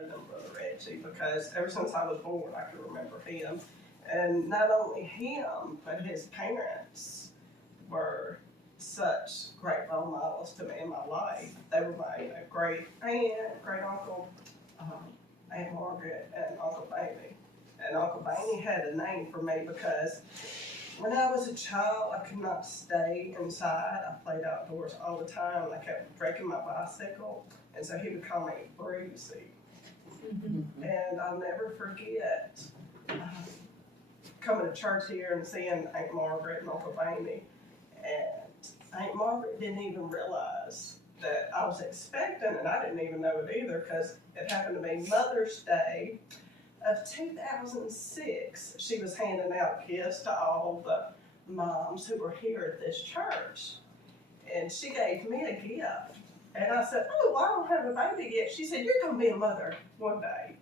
than Brother Reggie because ever since I was born, I can remember him. And not only him, but his parents were such great role models to me in my life. They were my great aunt, great uncle, um, Aunt Margaret, and Uncle Bailey. And Uncle Bailey had a name for me because when I was a child, I could not stay inside. I played outdoors all the time. I kept breaking my bicycle, and so he would call me Brucey. And I'll never forget um, coming to church here and seeing Aunt Margaret and Uncle Bailey. And Aunt Margaret didn't even realize that I was expecting, and I didn't even know it either because it happened to be Mother's Day of 2006. She was handing out gifts to all the moms who were here at this church. And she gave me a gift. And I said, oh, well, I don't have a baby yet. She said, you're going to be a mother one day.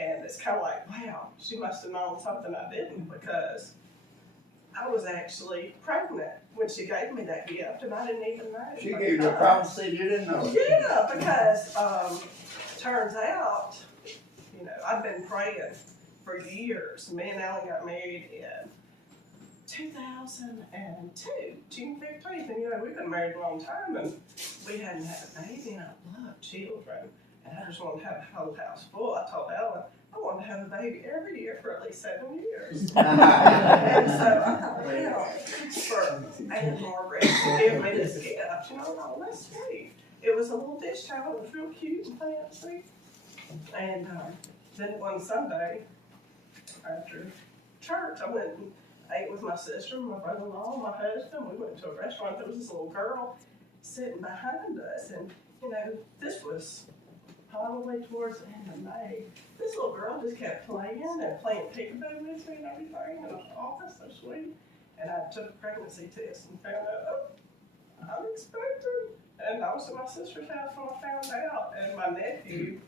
And it's kind of like, wow, she must have known something I didn't because I was actually pregnant when she gave me that gift, and I didn't even know. She gave you a prophecy you didn't know. Yeah, because turns out, I've been praying for years. Me and Alan got married in 2002, June 15th, and we've been married a long time, and we hadn't had a baby, and I love children, and I just wanted to have a whole house full. I told Alan, I want to have a baby every year for at least 7 years. And so I thought, well, for Aunt Margaret to give me this gift, that's sweet. It was a little dish towel. It was real cute and fancy. And then one Sunday, after church, I went and ate with my sister, my brother-in-law, my husband. We went to a restaurant. There was this little girl sitting behind us. And, this was probably towards the end of May. This little girl just kept playing peekaboo with me and everything. And I thought, oh, that's so sweet. And I took a pregnancy test and found out, oh, I'm expecting. And I was at my sister's house when I found out. And my nephew,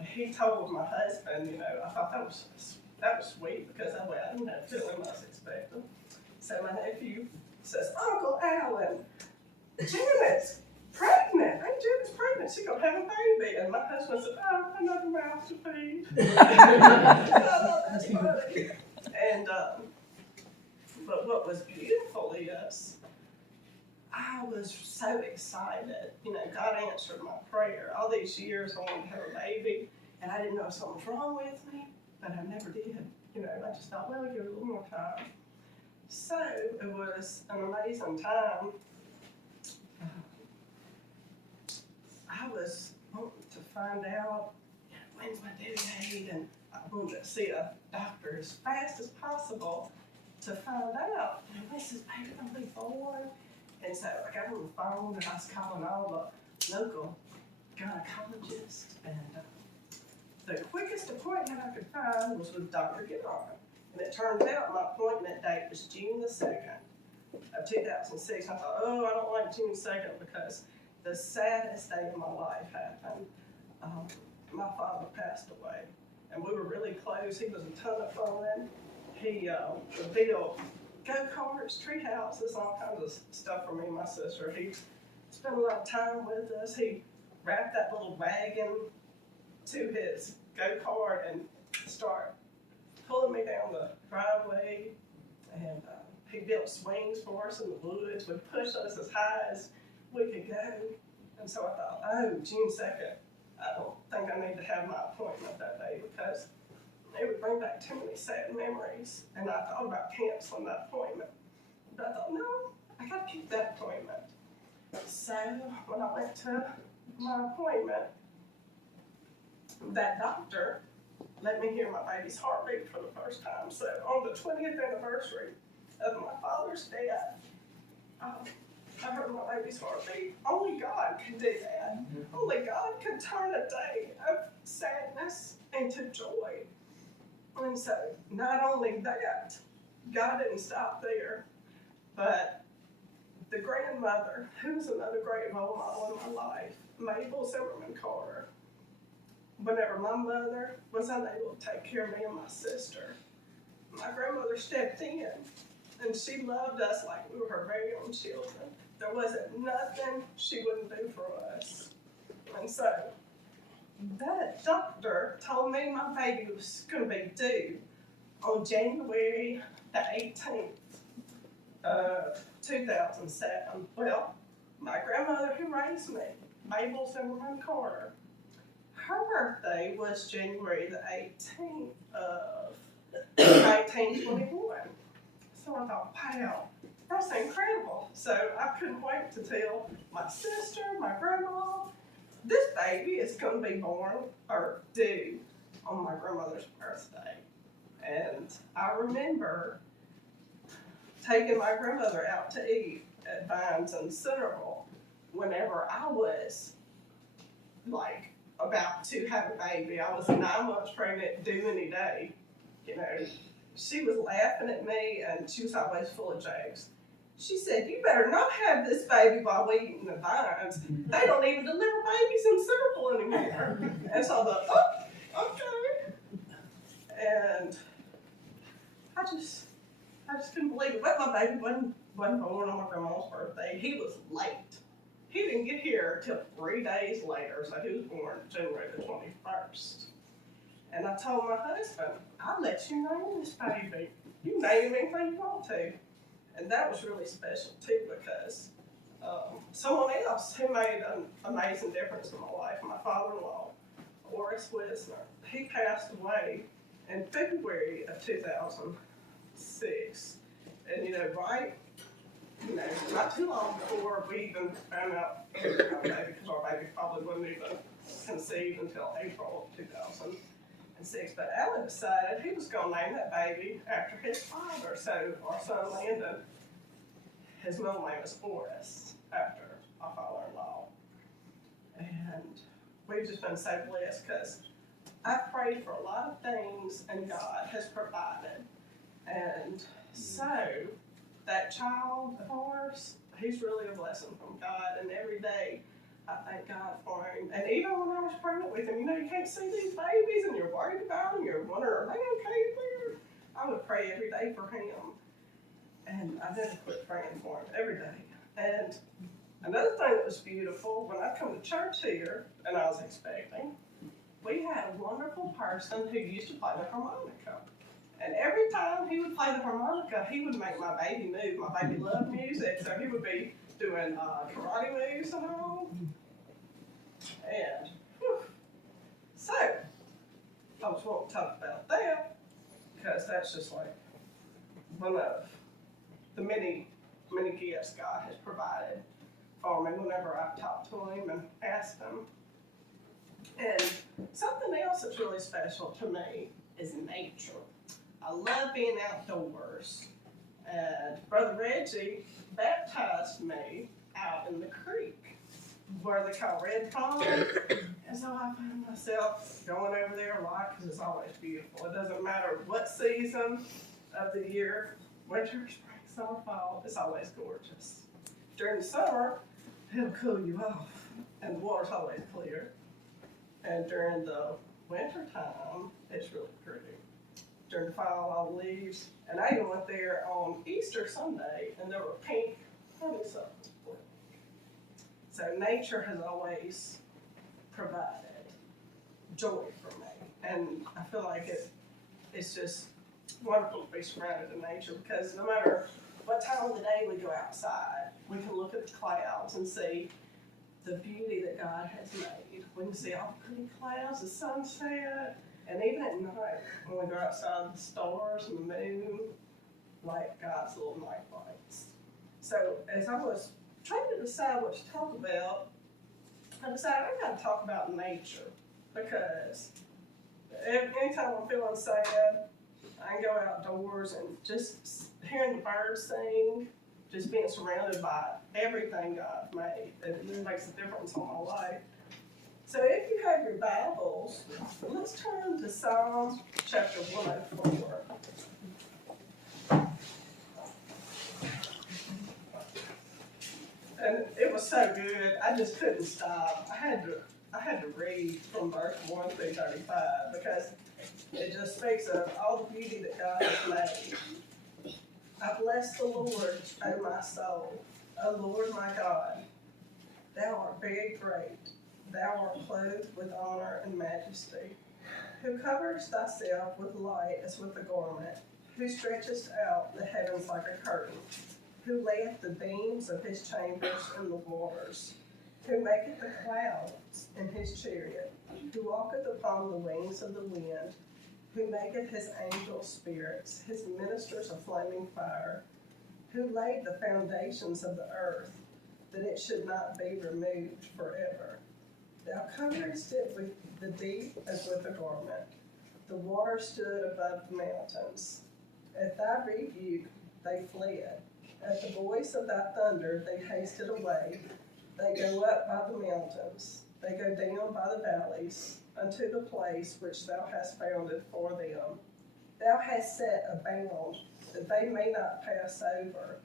he told my husband, I thought that was sweet because that way I didn't have to tell him I was expecting. So my nephew says, Uncle Alan, Janet's pregnant. Hey, Janet's pregnant. She's going to have a baby. And my husband said, oh, another mouth to feed. Oh, that's funny. And, but what was beautiful is I was so excited. God answered my prayer. All these years I wanted to have a baby, and I didn't know if something was wrong with me, but I never did. I just thought, well, I'll give it a little more time. So it was an amazing time. I was wanting to find out when's my due date, and I wanted to see a doctor as fast as possible to find out, when's this baby going to be born? And so I got on the phone and I was calling all the local gynecologists, and the quickest appointment I could find was with Dr. Gillard. And it turns out my appointment date was June the 2nd of 2006. I thought, oh, I don't like June 2nd because the saddest day of my life happened. My father passed away, and we were really close. He was a ton of fun. He built go-karts, tree houses, all kinds of stuff for me and my sister. He spent a lot of time with us. He wrapped that little wagon to his go-kart and started pulling me down the driveway. And he built swings for us in the woods, would push us as high as we could go. And so I thought, oh, June 2nd, I don't think I need to have my appointment that day because it would bring back too many sad memories. And I thought about canceling that appointment. But I thought, no, I got to keep that appointment. So when I went to my appointment, that doctor let me hear my baby's heartbeat for the first time. So on the 20th anniversary of my father's death, I heard my baby's heartbeat. Only God can do that. Only God can turn a day of sadness into joy. And so not only that, God didn't stop there, but the grandmother, who was another great role model in my life, Mabel Zimmerman Carter, whenever my mother was unable to take care of me and my sister, my grandmother stepped in, and she loved us like we were her very own children. There wasn't nothing she wouldn't do for us. And so That doctor told me my baby was going to be due on January the 18th of 2007. Well, my grandmother who raised me, Mabel Zimmerman Carter, her birthday was January the 18th of 1921. So I thought, wow, that's incredible. So I couldn't wait to tell my sister, my grandma, this baby is going to be born or due on my grandmother's birthday. And I remember taking my grandmother out to eat at Vines in Centerville whenever I was like about to have a baby. I was 9 months pregnant, due any day. You know, she was laughing at me and she was always full of jokes. She said, "You better not have this baby while we eating the Vines. They don't even deliver babies in Centerville anymore." And so I thought, oh, okay. And I just couldn't believe it. But my baby wasn't born on my grandma's birthday. He was late. He didn't get here till 3 days later, so he was born January the 21st. And I told my husband, "I'll let you name this baby. You name him anything you want to." And that was really special too, because someone else who made an amazing difference in my life, my father-in-law, Wisner, he passed away in February of 2006. And not too long before we even found out we were having a baby, because our baby probably wasn't even conceived until April of 2006. But Alan decided he was going to name that baby after his father. So our son Landon, his middle name is Forrest, after our father-in-law. And we've just been so blessed, because I've prayed for a lot of things and God has provided. And so that child of ours, he's really a blessing from God, and every day I thank God for him. And even when I was pregnant with him, you can't see these babies and you're worried about them, you're wondering, are they okay there? I would pray every day for him. And I didn't quit praying for him every day. And another thing that was beautiful, when I come to church here, and I was expecting, we had a wonderful person who used to play the harmonica. And every time he would play the harmonica, he would make my baby move. My baby loved music, so he would be doing karate moves and all. And so I was wanting to talk about that, because that's just like one of the many, many gifts God has provided for me whenever I've talked to him and asked him. And something else that's really special to me is nature. I love being outdoors. And Brother Reggie baptized me out in the creek where they call Red Pond. And so I found myself going over there a lot, because it's always beautiful. It doesn't matter what season of the year, winter, spring, summer, fall, it's always gorgeous. During the summer, it'll cool you off, and the water's always clear. And during the winter time, it's really pretty. During the fall, all the leaves. And I even went there on Easter Sunday, and there were pink honeysuckles. So nature has always provided joy for me. And I feel like it's just wonderful to be surrounded in nature, because no matter what time of the day we go outside, we can look at the clouds and see the beauty that God has made. We can see all the pretty clouds, the sunset, and even at night, when we go outside, the stars and the moon, like God's little night lights. So as I was trying to decide what to talk about, I decided I got to talk about nature, because anytime I'm feeling sad, I can go outdoors and just hearing the birds sing, just being surrounded by everything God made, it makes a difference on my life. So if you have your Bibles, let's turn to Psalm chapter 104. And it was so good, I just couldn't stop. I had to read from verse 1 through 35, because it just speaks of all the beauty that God has made. I bless the Lord, O my soul. O Lord my God, thou art very great. thou art clothed with honor and majesty, who coverest thyself with light as with a garment, who stretchest out the heavens like a curtain, who layeth the beams of his chambers in the waters, who maketh the clouds in his chariot, who walketh upon the wings of the wind, who maketh his angels spirits, his ministers a flaming fire, who laid the foundations of the earth, that it should not be removed forever. Thou coverest it with the deep as with a garment. The water stood above the mountains. At thy rebuke they fled. At the voice of thy thunder they hasted away. They go up by the mountains. They go down by the valleys, unto the place which thou hast founded for them. Thou hast set a bound, that they may not pass over,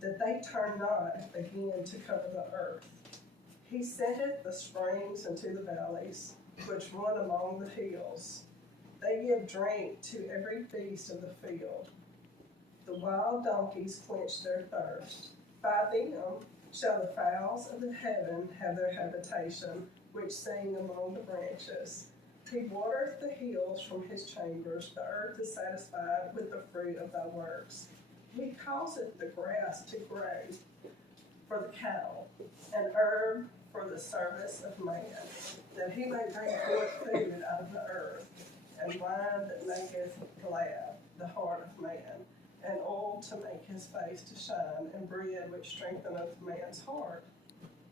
that they turn not again to cover the earth. He sendeth the springs into the valleys, which run among the hills. They give drink to every beast of the field. The wild donkeys quench their thirst. By them shall the fowls of the heaven have their habitation, which sing among the branches. He watereth the hills from his chambers. The earth is satisfied with the fruit of thy works. He causeth the grass to grow for the cattle, and herb for the service of man, that he may bring forth food out of the earth, and wine that maketh glad the heart of man, and oil to make his face to shine, and bread which strengtheneth man's heart.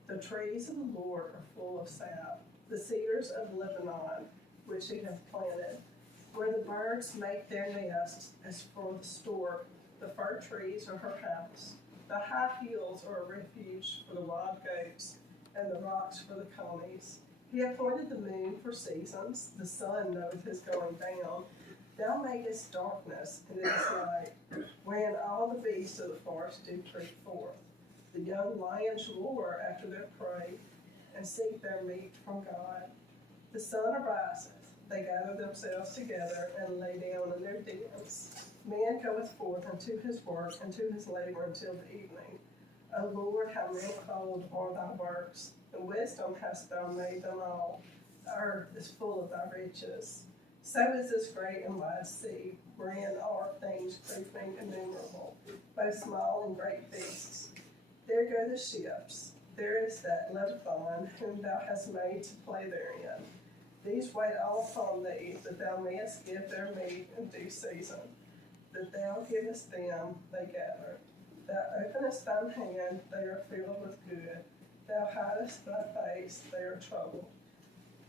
The trees of the Lord are full of sap, the cedars of Lebanon, which he hath planted, where the birds make their nests, as for the stork. The fir trees are her house. The high hills are a refuge for the wild goats, and the rocks for the conies. He appointed the moon for seasons. The sun knoweth his going down. Thou makest darkness, and it is light, when all the beasts of the forest do creep forth. The young lions roar after their prey, and seek their meat from God. The sun ariseth. They gather themselves together, and lay down in their dens. Man goeth forth unto his work, and to his labor until the evening. O Lord, how manifold are thy works, and wisdom hast thou made them all. The earth is full of thy riches. So is this great and wide sea, wherein are things creeping innumerable, both small and great beasts. There go the ships. There is that Leviathan, whom thou hast made to play therein. These wait all upon thee, that thou mayest give their meat in due season. That thou givest them, they gather. Thou openest thine hand, they are filled with good. Thou hidest thy face, they are troubled.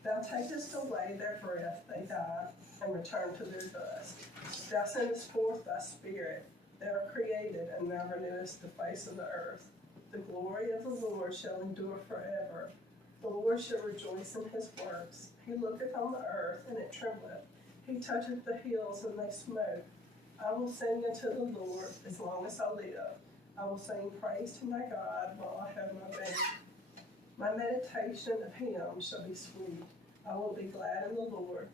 Thou takest away their breath, they die, and return to their dust. Thou sendest forth thy spirit, they are created, and thou renewest the face of the earth. The glory of the Lord shall endure forever. The Lord shall rejoice in his works. He looketh on the earth, and it trembleth. He toucheth the hills, and they smoke. I will sing unto the Lord as long as I live. I will sing praise to my God while I have my being. My meditation of him shall be sweet. I will be glad in the Lord.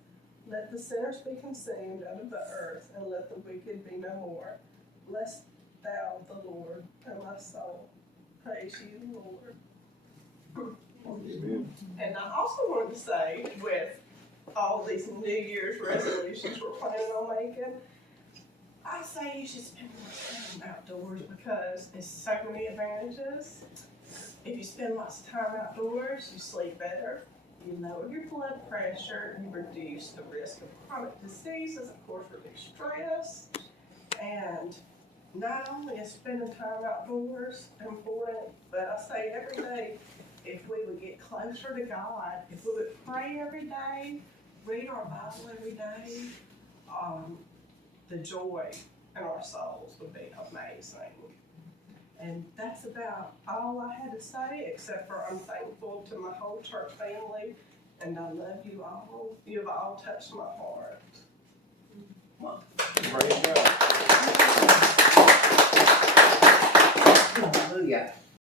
Let the sinners be consumed out of the earth, and let the wicked be no more. Bless thou the Lord, O my soul. Praise you, Lord. Amen. And I also wanted to say, with all these New Year's resolutions we're planning on making, I say you should spend more time outdoors because there's so many advantages. If you spend lots of time outdoors, you sleep better, you lower your blood pressure, you reduce the risk of chronic diseases, of course, reduce stress. And not only is spending time outdoors important, but I say every day, if we would get closer to God, if we would pray every day, read our Bible every day, the joy in our souls would be amazing. And that's about all I had to say, except for I'm thankful to my whole church family, and I love you all. You have all touched my heart. Praise God. Hallelujah.